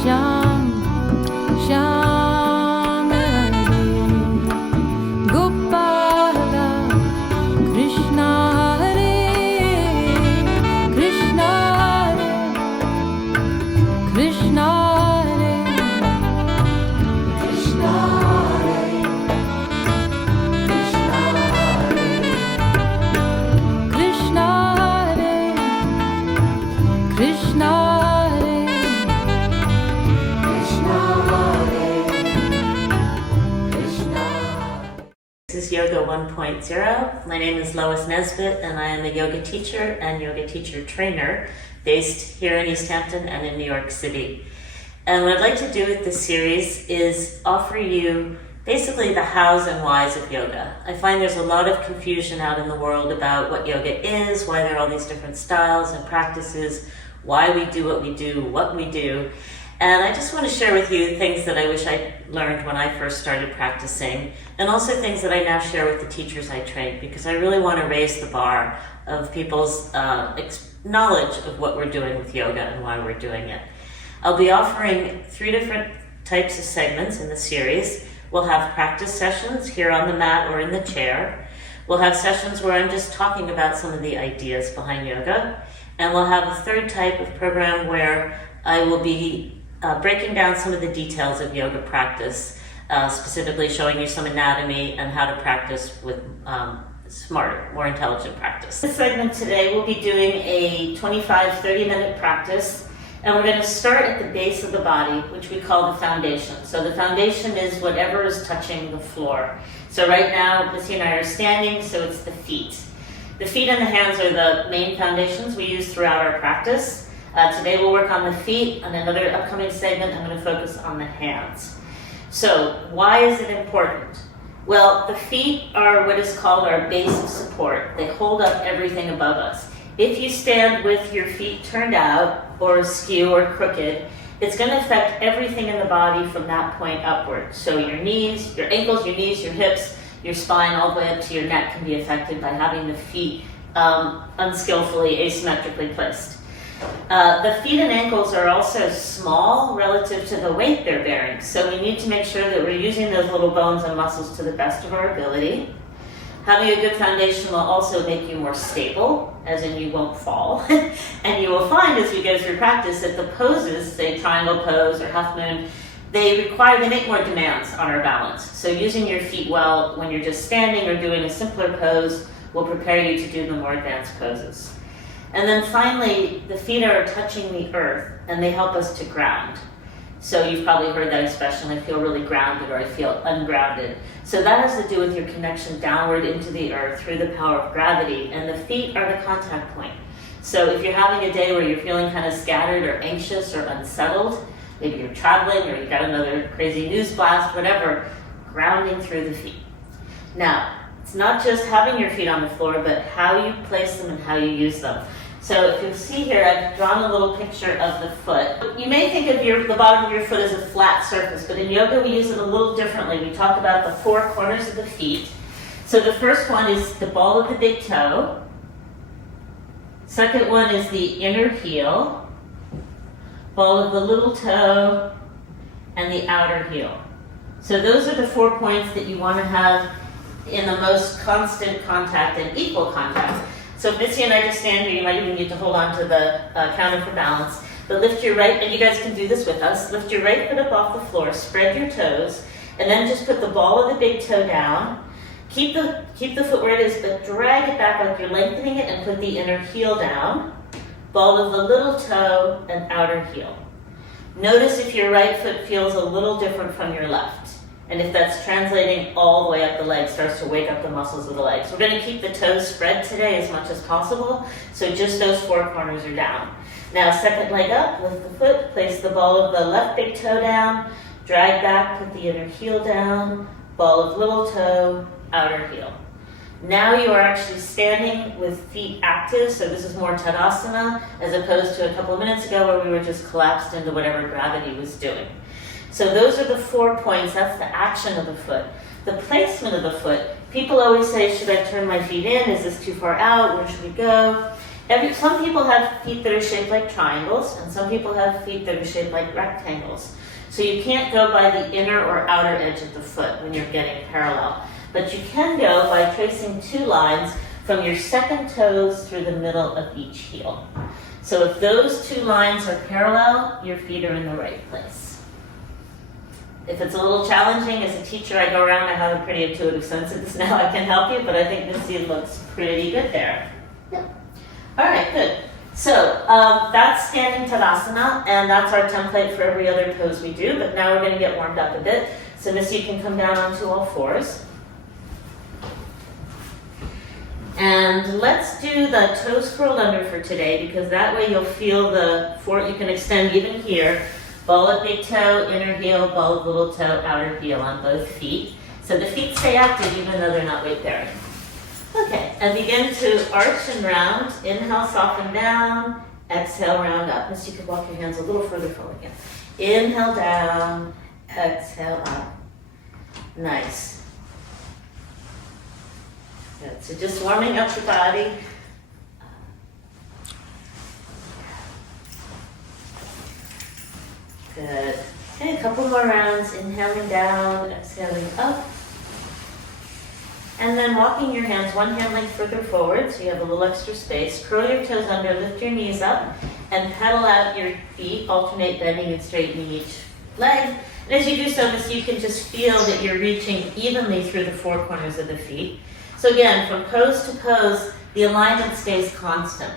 Shyam, Shyam Radhe, Gopala, Krishna Hare, Krishna Hare, Krishna Hare, Krishna Hare, Krishna Hare, Krishna Hare, Krishna Hare, Krishna Hare. This is Yoga 1.0. My name is Lois Nesbitt, and I am a yoga teacher and yoga teacher trainer based here in East Hampton and in New York City. And what I'd like to do with this series is offer you basically the hows and whys of yoga. I find there's a lot of confusion out in the world about what yoga is, why there are all these different styles and practices, why we do what we do, what we do. And I just want to share with you things that I wish I learned when I first started practicing, and also things that I now share with the teachers I train, because I really want to raise the bar of people's knowledge of what we're doing with yoga and why we're doing it. I'll be offering 3 different types of segments in the series. We'll have practice sessions here on the mat or in the chair. We'll have sessions where I'm just talking about some of the ideas behind yoga. And we'll have a 3rd type of program where I will be breaking down some of the details of yoga practice, specifically showing you some anatomy and how to practice with smarter, more intelligent practice. This segment today, we'll be doing a 25-30-minute practice, and we're going to start at the base of the body, which we call the foundation. So the foundation is whatever is touching the floor. So right now, Missy and I are standing, so it's the feet. The feet and the hands are the main foundations we use throughout our practice. Today we'll work on the feet. On another upcoming segment, I'm going to focus on the hands. So why is it important? Well, the feet are what is called our base of support. They hold up everything above us. If you stand with your feet turned out or askew or crooked, it's going to affect everything in the body from that point upward. So your knees, your ankles, your knees, your hips, your spine, all the way up to your neck can be affected by having the feet unskillfully, asymmetrically placed. The feet and ankles are also small relative to the weight they're bearing, so we need to make sure that we're using those little bones and muscles to the best of our ability. Having a good foundation will also make you more stable, as in you won't fall. And you will find as we go through practice that the poses, say triangle pose or half moon, they make more demands on our balance. So using your feet well when you're just standing or doing a simpler pose will prepare you to do the more advanced poses. And then finally, the feet are touching the earth and they help us to ground. So you've probably heard that expression, I feel really grounded or I feel ungrounded. So that has to do with your connection downward into the earth through the power of gravity, and the feet are the contact point. So if you're having a day where you're feeling kind of scattered or anxious or unsettled, maybe you're traveling or you got another crazy news blast, whatever, grounding through the feet. Now, it's not just having your feet on the floor, but how you place them and how you use them. So if you'll see here, I've drawn a little picture of the foot. You may think of the bottom of your foot as a flat surface, but in yoga we use it a little differently. We talk about the 4 corners of the feet. So the first one is the ball of the big toe. Second one is the inner heel, ball of the little toe, and the outer heel. So those are the 4 points that you want to have in the most constant contact and equal contact. So if Missy and I just stand here, you might even need to hold on to the counter for balance. But lift your right, and you guys can do this with us, lift your right foot up off the floor, spread your toes, and then just put the ball of the big toe down. Keep the foot where it is, but drag it back like you're lengthening it, and put the inner heel down. Ball of the little toe and outer heel. Notice if your right foot feels a little different from your left. And if that's translating all the way up the leg, starts to wake up the muscles of the legs. We're going to keep the toes spread today as much as possible, so just those 4 corners are down. Now, second leg up, lift the foot, place the ball of the left big toe down, drag back, put the inner heel down, ball of little toe, outer heel. Now you are actually standing with feet active, so this is more Tadasana, as opposed to a couple of minutes ago where we were just collapsed into whatever gravity was doing. So those are the 4 points, that's the action of the foot. The placement of the foot, people always say, should I turn my feet in? Is this too far out? Where should we go? Some people have feet that are shaped like triangles, and some people have feet that are shaped like rectangles. So you can't go by the inner or outer edge of the foot when you're getting parallel. But you can go by tracing 2 lines from your second toes through the middle of each heel. So if those 2 lines are parallel, your feet are in the right place. If it's a little challenging, as a teacher, I go around, I have a pretty intuitive sense of this now, I can help you, but I think Missy looks pretty good there. Yep. All right, good. So that's standing Tadasana, and that's our template for every other pose we do, but now we're going to get warmed up a bit. So Missy, you can come down onto all 4s. And let's do the toes curled under for today, because that way you'll feel you can extend even here. Ball of big toe, inner heel, ball of little toe, outer heel on both feet. So the feet stay active even though they're not weight bearing. Okay, and begin to arch and round. Inhale, soften down. Exhale, round up. Miss, you could walk your hands a little further forward again. Inhale, down. Exhale, up. Nice. Good. So just warming up the body. Good. Okay, a couple more rounds. Inhaling down, exhaling up. And then walking your hands 1 hand length further forward so you have a little extra space. Curl your toes under, lift your knees up, and pedal out your feet, alternate bending and straightening each leg. And as you do so, you can just feel that you're reaching evenly through the 4 corners of the feet. So again, from pose to pose, the alignment stays constant.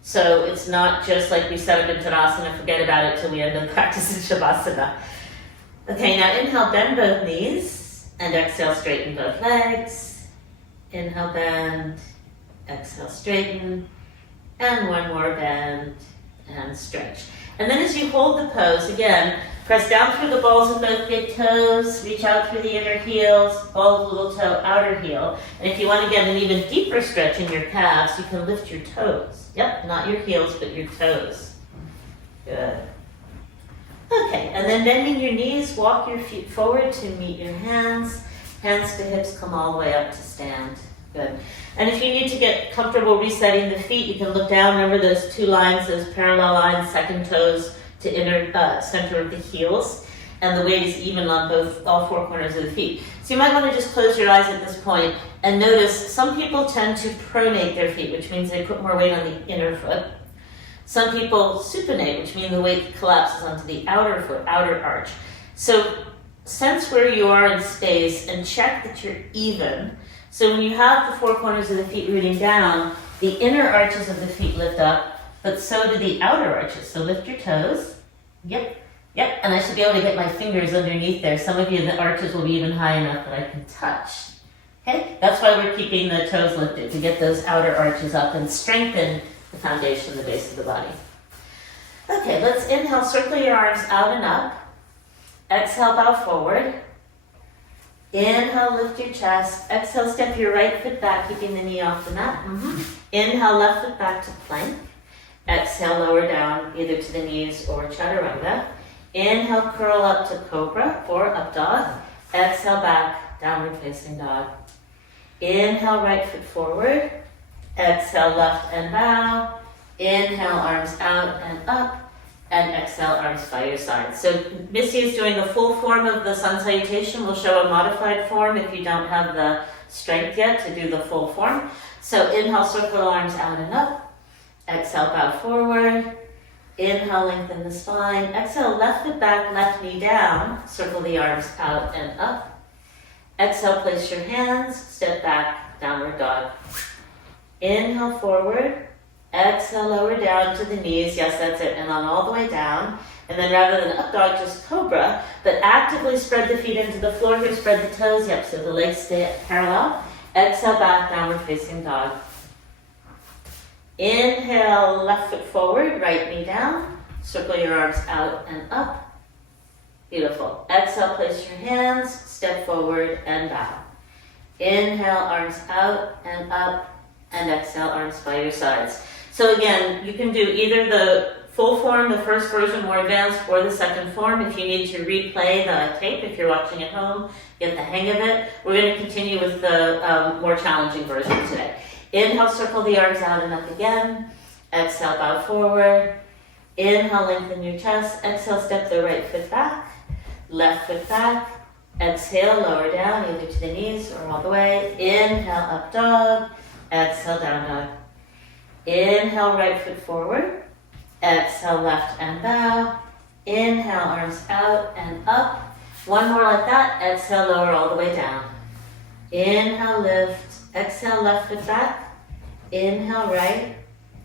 So it's not just like we set up in Tadasana, forget about it till we end up practicing Shavasana. Okay, now inhale, bend both knees, and exhale, straighten both legs. Inhale, bend, exhale, straighten, and 1 more bend, and stretch. And then as you hold the pose, again, press down through the balls of both big toes, reach out through the inner heels, ball of little toe, outer heel. And if you want to get an even deeper stretch in your calves, you can lift your toes. Yep, not your heels, but your toes. Good. Okay, and then bending your knees, walk your feet forward to meet your hands. Hands to hips, come all the way up to stand. Good. And if you need to get comfortable resetting the feet, you can look down. Remember those 2 lines, those parallel lines, second toes to inner center of the heels. And the weight is even on all 4 corners of the feet. So you might want to just close your eyes at this point and notice some people tend to pronate their feet, which means they put more weight on the inner foot. Some people supinate, which means the weight collapses onto the outer foot, outer arch. So sense where you are in space and check that you're even. So when you have the 4 corners of the feet rooting down, the inner arches of the feet lift up, but so do the outer arches. So lift your toes. Yep. Yep, and I should be able to get my fingers underneath there. Some of you, the arches will be even high enough that I can touch. Okay, that's why we're keeping the toes lifted, to get those outer arches up and strengthen the foundation, the base of the body. Okay, let's inhale, circle your arms out and up. Exhale, bow forward. Inhale, lift your chest. Exhale, step your right foot back, keeping the knee off the mat. Inhale, left foot back to plank. Exhale, lower down, either to the knees or chaturanga. Inhale, curl up to cobra or up dog. Exhale, back, downward facing dog. Inhale, right foot forward. Exhale, left and bow. Inhale, arms out and up. And exhale, arms by your side. So Missy is doing the full form of the sun salutation. We'll show a modified form if you don't have the strength yet to do the full form. So inhale, circle arms out and up. Exhale, bow forward. Inhale, lengthen the spine. Exhale, left foot back, left knee down. Circle the arms out and up. Exhale, place your hands. Step back, downward dog. Inhale, forward. Exhale, lower down to the knees. Yes, that's it. And on all the way down. And then rather than up dog, just cobra. But actively spread the feet into the floor here. Spread the toes. Yep, so the legs stay parallel. Exhale, back, downward facing dog. Inhale, left foot forward, right knee down. Circle your arms out and up. Beautiful. Exhale, place your hands, step forward and bow. Inhale, arms out and up. And exhale, arms by your sides. So again, you can do either the full form, the first version, more advanced, or the second form. If you need to replay the tape, if you're watching at home, get the hang of it. We're going to continue with the more challenging version today. Inhale, circle the arms out and up again. Exhale, bow forward. Inhale, lengthen your chest. Exhale, step the right foot back, left foot back. Exhale, lower down, either to the knees or all the way. Inhale, up dog. Exhale, down dog. Inhale, right foot forward. Exhale, left and bow. Inhale, arms out and up. One more like that. Exhale, lower all the way down. Inhale, lift. Exhale, left foot back. Inhale, right.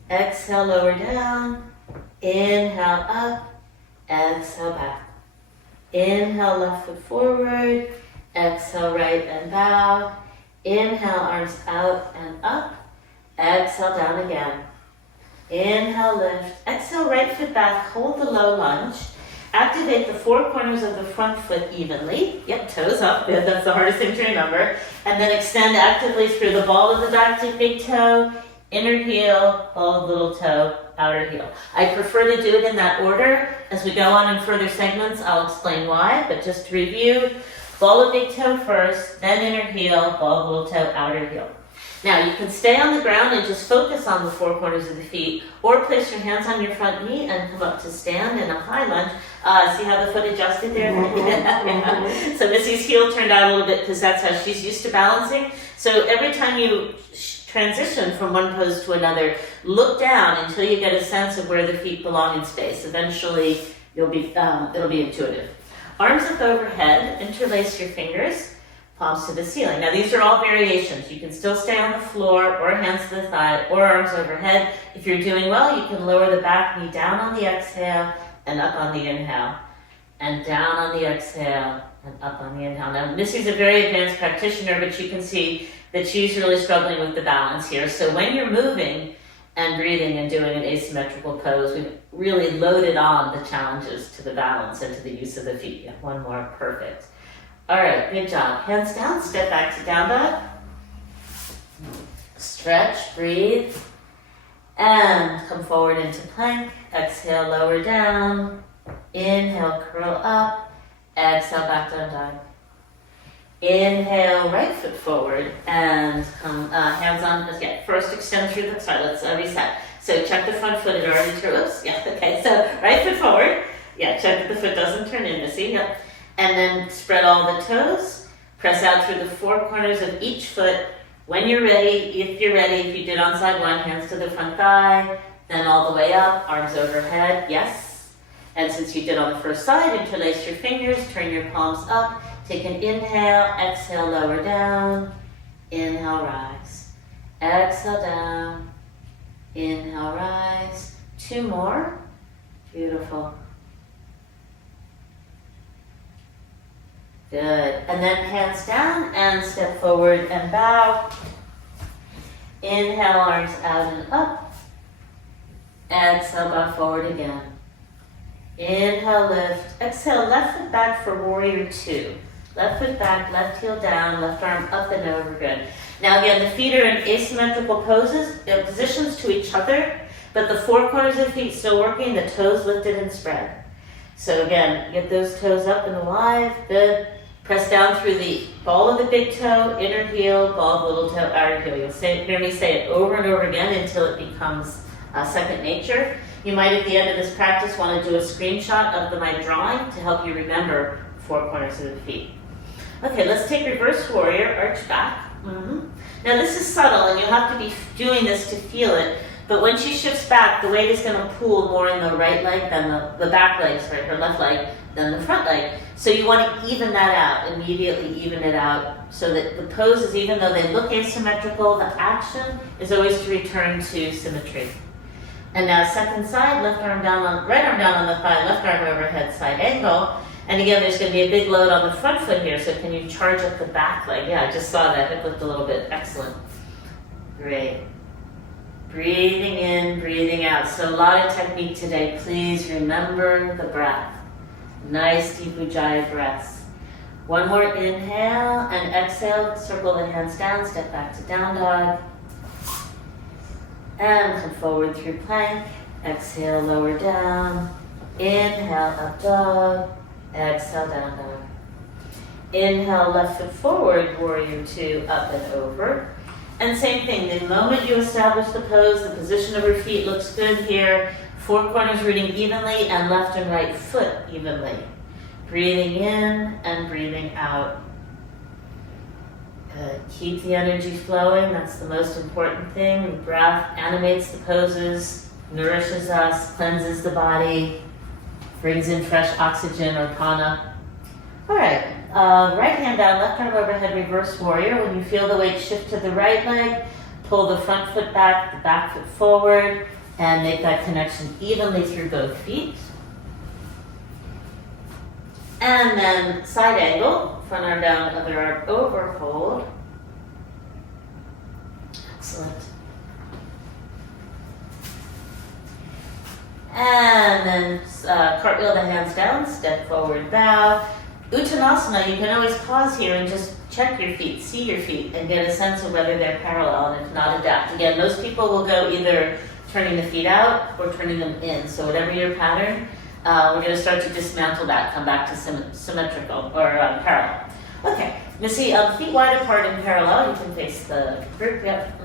Exhale, lower down. Inhale, up. Exhale, back. Inhale, left foot forward. Exhale, right and bow. Inhale, arms out and up. Exhale, down again. Inhale, lift. Exhale, right foot back. Hold the low lunge. Activate the four corners of the front foot evenly. Yep, toes up. Good. That's the hardest thing to remember. And then extend actively through the ball of the back to big toe, inner heel, ball of little toe, outer heel. I prefer to do it in that order. As we go on in further segments, I'll explain why, but just to review, ball of big toe first, then inner heel, ball of little toe, outer heel. Now you can stay on the ground and just focus on the four corners of the feet, or place your hands on your front knee and come up to stand in a high lunge. See how the foot adjusted there? So Missy's heel turned out a little bit because that's how she's used to balancing. So every time you transition from one pose to another, look down until you get a sense of where the feet belong in space. Eventually, it'll be intuitive. Arms up overhead, interlace your fingers, palms to the ceiling. Now these are all variations. You can still stay on the floor or hands to the thigh or arms overhead. If you're doing well, you can lower the back knee down on the exhale and up on the inhale, and down on the exhale and up on the inhale. Now Missy's a very advanced practitioner, but you can see that she's really struggling with the balance here. So when you're moving and breathing and doing an asymmetrical pose, we've really loaded on the challenges to the balance and to the use of the feet. Yeah, one more, perfect. All right, good job. Hands down, step back to down dog. Stretch, breathe, and come forward into plank. Exhale, lower down. Inhale, curl up. Exhale, back down dog. Inhale, right foot forward, and come hands on. First extend through the. Sorry, let's reset. So check the front foot. It already turns. Yeah. Okay. So right foot forward. Yeah. Check that the foot doesn't turn in, Missy. Yep. And then spread all the toes. Press out through the four corners of each foot. When you're ready, if you're ready, if you did on side one, hands to the front thigh, then all the way up, arms overhead. Yes. And since you did on the first side, interlace your fingers, turn your palms up. Take an inhale, exhale, lower down, inhale, rise. Exhale, down, inhale, rise. Two more. Beautiful. Good. And then hands down and step forward and bow. Inhale, arms out and up. Exhale, bow forward again. Inhale, lift. Exhale, left foot back for warrior two. Left foot back, left heel down, left arm up and over, good. Now again, the feet are in asymmetrical poses, they're positions to each other, but the four corners of the feet still working, the toes lifted and spread. So again, get those toes up and alive, good. Press down through the ball of the big toe, inner heel, ball of the little toe, outer heel. You'll hear me say it over and over again until it becomes second nature. You might at the end of this practice want to do a screenshot of my drawing to help you remember four corners of the feet. Okay, let's take reverse warrior, arch back. Now this is subtle and you'll have to be doing this to feel it, but when she shifts back, the weight is going to pool more in the right leg than the back leg, sorry, her left leg, than the front leg. So you want to even that out, immediately even it out, so that the poses, even though they look asymmetrical, the action is always to return to symmetry. And now second side, left arm down on, right arm down on the thigh, left arm overhead, side angle. And again, there's going to be a big load on the front foot here, so can you charge up the back leg? Yeah, I just saw that, hip lift a little bit, excellent. Great. Breathing in, breathing out. So a lot of technique today, please remember the breath. Nice deep Ujjayi breaths. One more inhale and exhale, circle the hands down, step back to down dog. And come forward through plank. Exhale, lower down. Inhale, up dog. Exhale, down dog. Inhale, left foot forward, warrior two, up and over. And same thing, the moment you establish the pose, the position of your feet looks good here. Four corners rooting evenly and left and right foot evenly. Breathing in and breathing out. Good. Keep the energy flowing, that's the most important thing. The breath animates the poses, nourishes us, cleanses the body, brings in fresh oxygen or prana. All right, right hand down, left arm overhead, reverse warrior. When you feel the weight shift to the right leg, pull the front foot back, the back foot forward, and make that connection evenly through both feet. And then side angle, front arm down, other arm over, hold. Excellent. And then cartwheel the hands down, step forward, bow. Uttanasana, you can always pause here and just check your feet, see your feet, and get a sense of whether they're parallel, and if not, adapt. Again, most people will go either turning the feet out or turning them in. So whatever your pattern, we're going to start to dismantle that, come back to symmetrical or parallel. Okay, Missy, feet wide apart in parallel. You can face the group. Yep.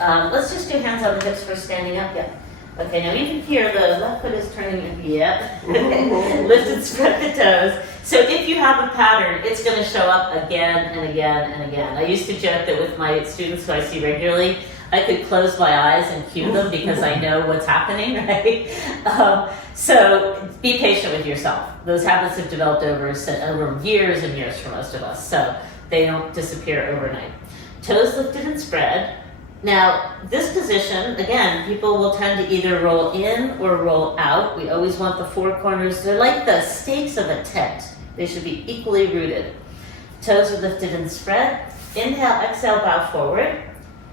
Let's just do hands on the hips for standing up. Yep. Okay, now even here, the left foot is turning in. Yep. Lift and spread the toes. So if you have a pattern, it's going to show up again and again and again. I used to joke that with my students who I see regularly, I could close my eyes and cue them because I know what's happening, right? So be patient with yourself. Those habits have developed over years and years for most of us, so they don't disappear overnight. Toes lifted and spread. Now, this position, again, people will tend to either roll in or roll out. We always want the four corners. They're like the stakes of a tent. They should be equally rooted. Toes are lifted and spread. Inhale, exhale, bow forward.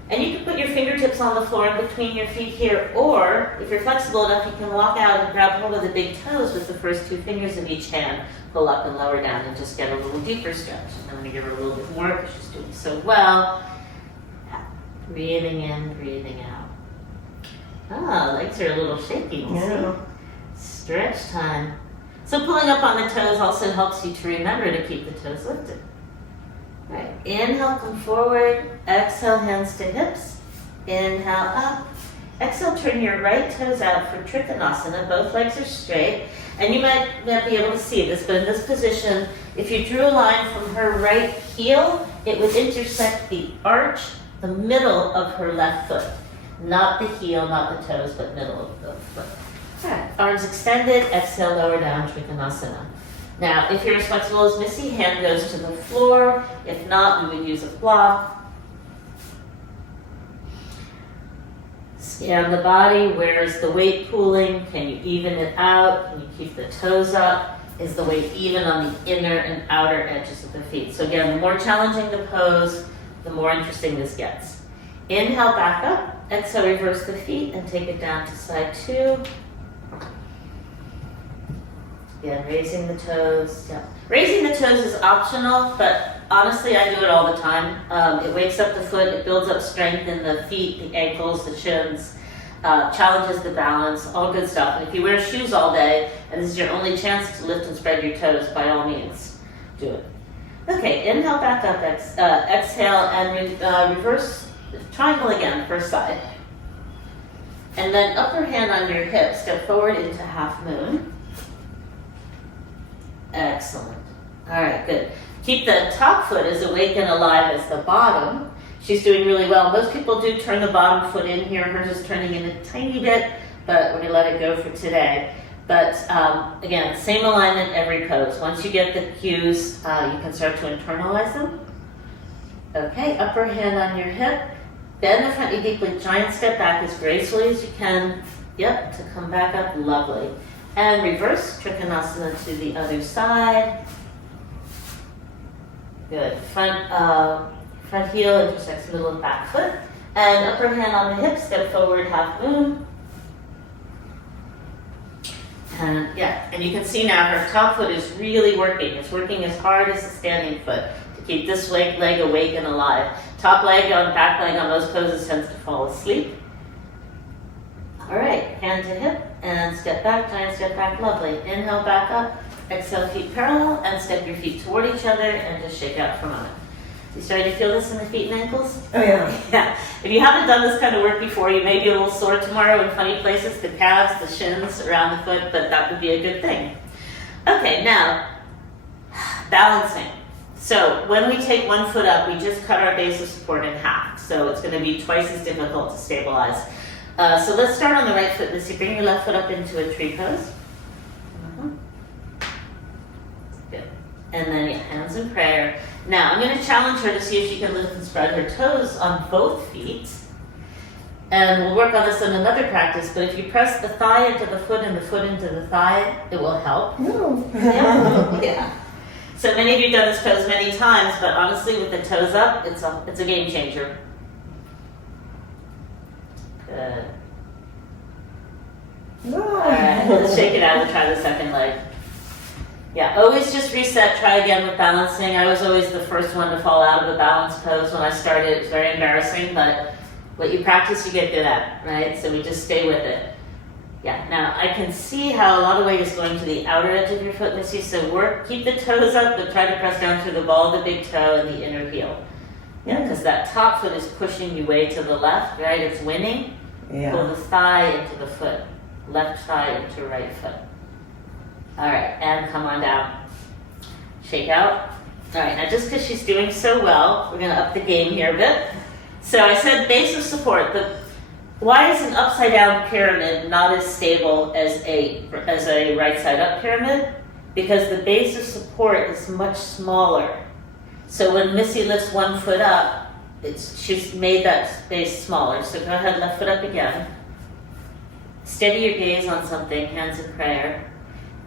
And you can put your fingertips on the floor in between your feet here, or if you're flexible enough, you can walk out and grab hold of the big toes with the first two fingers of each hand, pull up and lower down, and just get a little deeper stretch. I'm going to give her a little bit more because she's doing so well. Breathing in, breathing out. Ah, legs are a little shaky. Yeah. See? Stretch time. So pulling up on the toes also helps you to remember to keep the toes lifted. Right. Inhale, come forward. Exhale, hands to hips. Inhale, up. Exhale, turn your right toes out for Trikonasana. Both legs are straight. And you might not be able to see this, but in this position, if you drew a line from her right heel, it would intersect the arch, the middle of her left foot. Not the heel, not the toes, but middle of the foot. All right. Arms extended. Exhale, lower down, Trikonasana. Now, if you're as flexible as Missy, hand goes to the floor. If not, we would use a block. Scan the body. Where is the weight pooling? Can you even it out? Can you keep the toes up? Is the weight even on the inner and outer edges of the feet? So again, the more challenging the pose, the more interesting this gets. Inhale, back up. Exhale, reverse the feet and take it down to side two. Again, raising the toes. Yeah. Raising the toes is optional, but honestly, I do it all the time. It wakes up the foot, it builds up strength in the feet, the ankles, the shins, challenges the balance, all good stuff. And if you wear shoes all day, and this is your only chance to lift and spread your toes, by all means, do it. Okay, inhale, back up, exhale, and reverse triangle again, first side. And then upper hand on your hip, step forward into half moon. Excellent. All right, good. Keep the top foot as awake and alive as the bottom. She's doing really well. Most people do turn the bottom foot in here. Hers is turning in a tiny bit, but we're going to let it go for today. But again, same alignment every pose. Once you get the cues, you can start to internalize them. Okay, upper hand on your hip. Bend the front knee deeply. Giant step back as gracefully as you can. Yep, to come back up. Lovely. And reverse Trikonasana to the other side. Good. Front heel intersects middle and back foot. And upper hand on the hip, step forward, half moon. And yeah, and you can see now her top foot is really working. It's working as hard as the standing foot to keep this leg awake and alive. Top leg on back leg on most poses tends to fall asleep. All right, hand to hip and step back, giant step back, lovely. Inhale, back up, exhale, feet parallel, and step your feet toward each other and just shake out for a moment. You starting to feel this in the feet and ankles? Oh yeah. Yeah. If you haven't done this kind of work before, you may be a little sore tomorrow in funny places, the calves, the shins, around the foot, but that would be a good thing. Okay, now, balancing. So when we take one foot up, we just cut our base of support in half. So it's going to be twice as difficult to stabilize. So let's start on the right foot. Missy, bring your left foot up into a tree pose. Good. And then your hands in prayer. Now, I'm going to challenge her to see if she can lift and spread her toes on both feet. And we'll work on this in another practice, but if you press the thigh into the foot and the foot into the thigh, it will help. No. Yeah. So many of you have done this pose many times, but honestly, with the toes up, it's a game changer. Good. All right, let's shake it out. We'll try the second leg. Yeah, always just reset, try again with balancing. I was always the first one to fall out of the balance pose when I started. It was very embarrassing, but what you practice, you get good at, right? So we just stay with it. Yeah, now I can see how a lot of weight is going to the outer edge of your foot, Missy, so keep the toes up, but try to press down through the ball of the big toe and the inner heel. Yeah, because that top foot is pushing you way to the left, right? It's winning. Yeah. Pull the thigh into the foot, left thigh into right foot. All right, and come on down. Shake out. All right, now just because she's doing so well, we're gonna up the game here a bit. So I said base of support. Why is an upside down pyramid not as stable as a right side up pyramid? Because the base of support is much smaller. So when Missy lifts one foot up, she's made that base smaller. So go ahead, left foot up again. Steady your gaze on something, hands in prayer.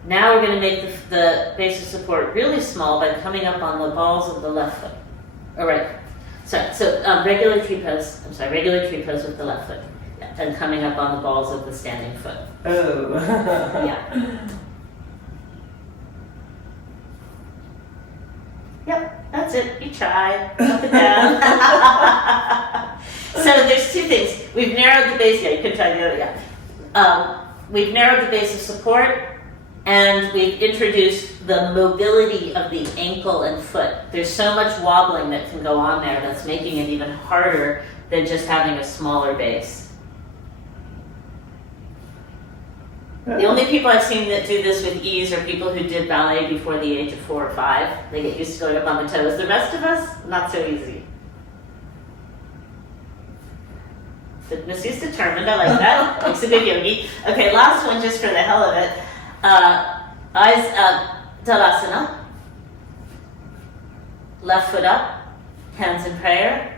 Now we're going to make the base of support really small by coming up on the balls of the left foot. All right. So regular tree pose. I'm sorry, regular tree pose with the left foot. Yeah, and coming up on the balls of the standing foot. Oh. Yeah. Yep, that's it. You tried. Up and down. So there's two things. We've narrowed the base. Yeah, you can try the other. Yeah. We've narrowed the base of support. And we've introduced the mobility of the ankle and foot. There's so much wobbling that can go on there that's making it even harder than just having a smaller base. The only people I've seen that do this with ease are people who did ballet before the age of 4 or 5. They get used to going up on the toes. The rest of us, not so easy. So Missy's determined, I like that. Makes a good yogi. Okay, last one just for the hell of it. Eyes Tadasana. Left foot up, hands in prayer,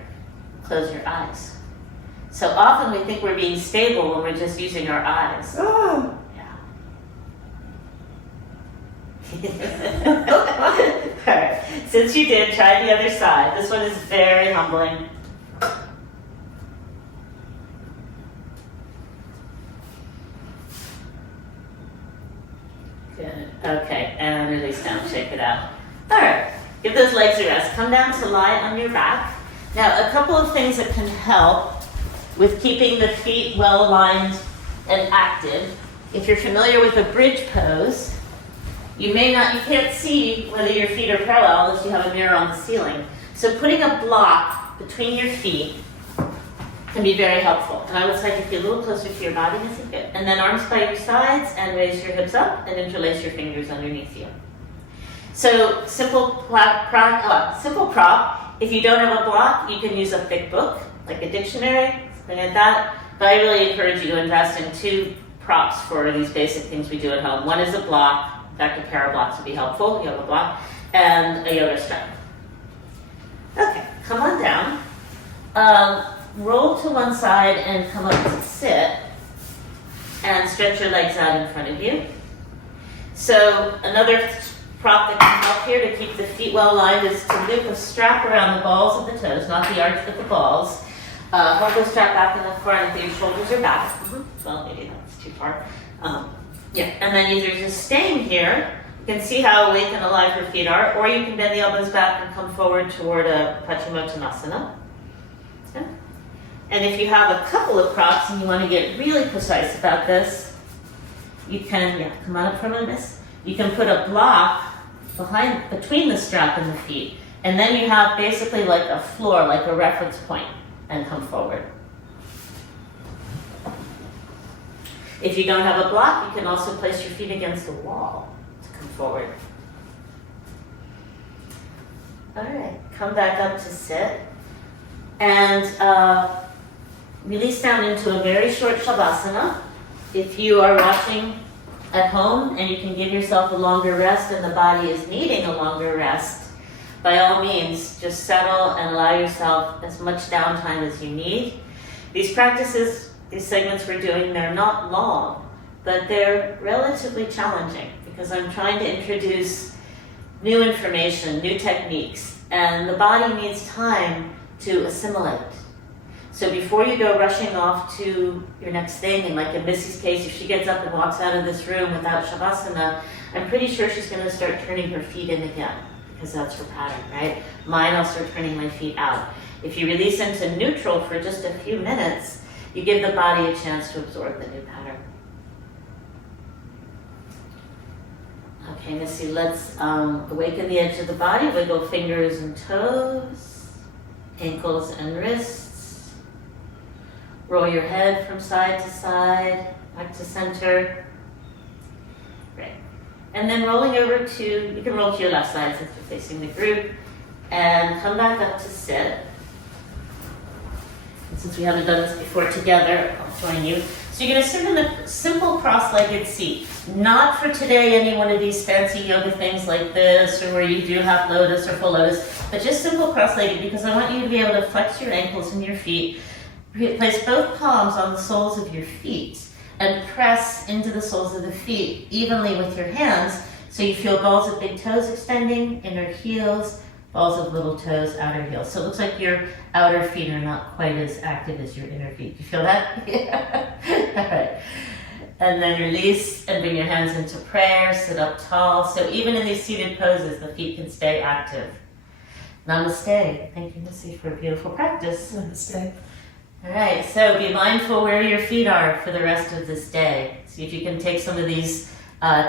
close your eyes. So often we think we're being stable when we're just using our eyes. Oh. Yeah. All right. Since you did, try the other side. This one is very humbling. Good. Okay, and release down, shake it out. All right, give those legs a rest. Come down to lie on your back. Now, a couple of things that can help with keeping the feet well aligned and active. If you're familiar with a bridge pose, you can't see whether your feet are parallel unless you have a mirror on the ceiling. So putting a block between your feet can be very helpful. And I would like to feel a little closer to your body, Missy. Good. And then arms by your sides and raise your hips up and interlace your fingers underneath you. So simple prop. If you don't have a block, you can use a thick book, like a dictionary, something like that. But I really encourage you to invest in 2 props for these basic things we do at home. One is a block. In fact, a pair of blocks would be helpful, yoga block, and a yoga strap. Okay, come on down. Roll to one side and come up to sit and stretch your legs out in front of you. So another prop that can help here to keep the feet well aligned is to loop a strap around the balls of the toes, not the arch but the balls. Hold the strap back in the front if your shoulders are back. Well, maybe that's too far. Yeah, and then either just staying here, you can see how awake and alive your feet are, or you can bend the elbows back and come forward toward a Paschimottanasana. Okay. And if you have a couple of props and you want to get really precise about this, you can, come on up for a minute, miss. You can put a block between the strap and the feet And then you have basically like a floor, like a reference point, and come forward. If you don't have a block, you can also place your feet against the wall to come forward. All right, come back up to sit. And release down into a very short Shavasana. If you are watching at home and you can give yourself a longer rest and the body is needing a longer rest, by all means, just settle and allow yourself as much downtime as you need. These practices, these segments we're doing, they're not long, but they're relatively challenging because I'm trying to introduce new information, new techniques, and the body needs time to assimilate. So before you go rushing off to your next thing, and like in Missy's case, if she gets up and walks out of this room without Shavasana, I'm pretty sure she's going to start turning her feet in again, because that's her pattern, right? Mine, I'll start turning my feet out. If you release into neutral for just a few minutes, you give the body a chance to absorb the new pattern. Okay, Missy, let's awaken the edge of the body, wiggle fingers and toes, ankles and wrists. Roll your head from side to side, back to center. Great. And then rolling over to, you can roll to your left side since you're facing the group, and come back up to sit. And since we haven't done this before together, I'll join you. So you're going to sit in a simple cross-legged seat. Not for today any one of these fancy yoga things like this, or where you do half lotus or full lotus, but just simple cross-legged, because I want you to be able to flex your ankles and your feet. Place both palms on the soles of your feet and press into the soles of the feet evenly with your hands so you feel balls of big toes extending, inner heels, balls of little toes, outer heels. So it looks like your outer feet are not quite as active as your inner feet. You feel that? Yeah. All right. And then release and bring your hands into prayer, sit up tall. So even in these seated poses, the feet can stay active. Namaste. Thank you, Missy, for a beautiful practice. Namaste. All right, so be mindful where your feet are for the rest of this day. See if you can take some of these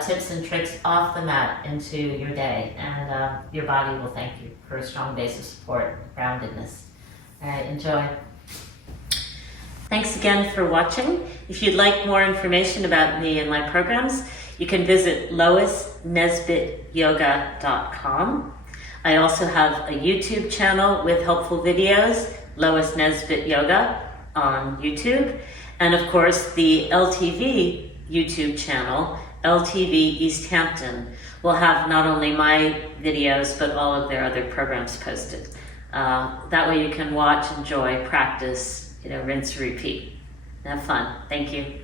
tips and tricks off the mat into your day, and your body will thank you for a strong base of support, groundedness. All right, enjoy. Thanks again for watching. If you'd like more information about me and my programs, you can visit loisnesbittyoga.com. I also have a YouTube channel with helpful videos, Lois Nesbitt Yoga on YouTube, and of course the LTV YouTube channel, LTV East Hampton, will have not only my videos but all of their other programs posted. That way you can watch, enjoy, practice, rinse, repeat. Have fun. Thank you.